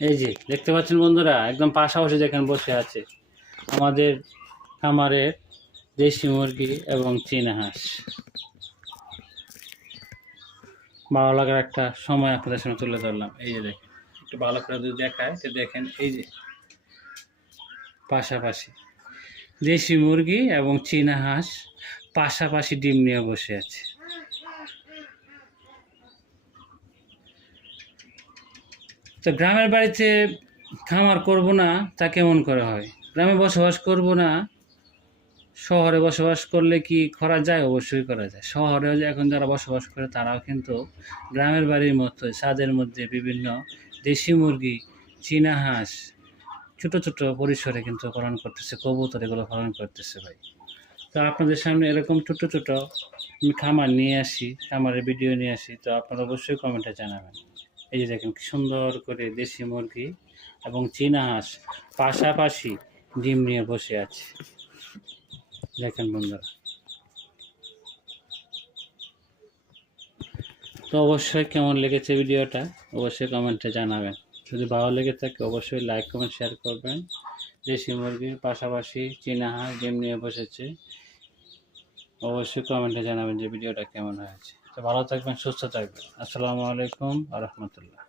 এই যে দেখতে পাচ্ছেন বন্ধুরা, একদম পাশাপাশি যেখানে বসে আছে আমাদের খামারের দেশি মুরগি এবং চীনা হাঁস। ভালো লাগার একটা সময় আপনাদের সামনে তুলে ধরলাম। এই যে দেখেন, একটু ভালো করে যদি দেখায় তো দেখেন, এই যে পাশাপাশি দেশি মুরগি এবং চীনা হাঁস পাশাপাশি ডিম নিয়ে বসে আছে। তো গ্রামের বাড়িতে খামার করব না তা কেমন করে হয়? গ্রামে বসবাস করব না, শহরে বসবাস করলে কি করা যায়? অবশ্যই করা যায়। শহরে এখন যারা বসবাস করে তারাও কিন্তু গ্রামের বাড়ির মতো ছাদের মধ্যে বিভিন্ন দেশি মুরগি, চীনা হাঁস ছোট ছোট পরিসরে কিন্তু পালন করতেছে, কবুতর এগুলো পালন করতেছে ভাই। তো আপনাদের সামনে এরকম ছোট ছোট আমি খামার নিয়ে আসি, খামারের ভিডিও নিয়ে আসি, তো আপনারা অবশ্যই কমেন্টে জানাবেন। এই যে দেখেন কি সুন্দর করে দেশি মুরগি এবং চীনা হাঁস পাশাপাশি ডিম নিয়ে বসে আছে। দেখেন বন্ধুরা, তো অবশ্যই কেমন লেগেছে ভিডিওটা অবশ্যই কমেন্টে জানাবেন। যদি ভালো লেগে থাকে অবশ্যই লাইক কমেন্ট শেয়ার করবেন। দেশি মুরগির পাশাপাশি চীনা হাঁস ডিম নিয়ে বসেছে, অবশ্যই কমেন্টে জানাবেন যে ভিডিওটা কেমন হয়েছে। তো ভালো থাকবেন, সুস্থ থাকবেন। আসসালামু আলাইকুম ওয়া রাহমাতুল্লাহ।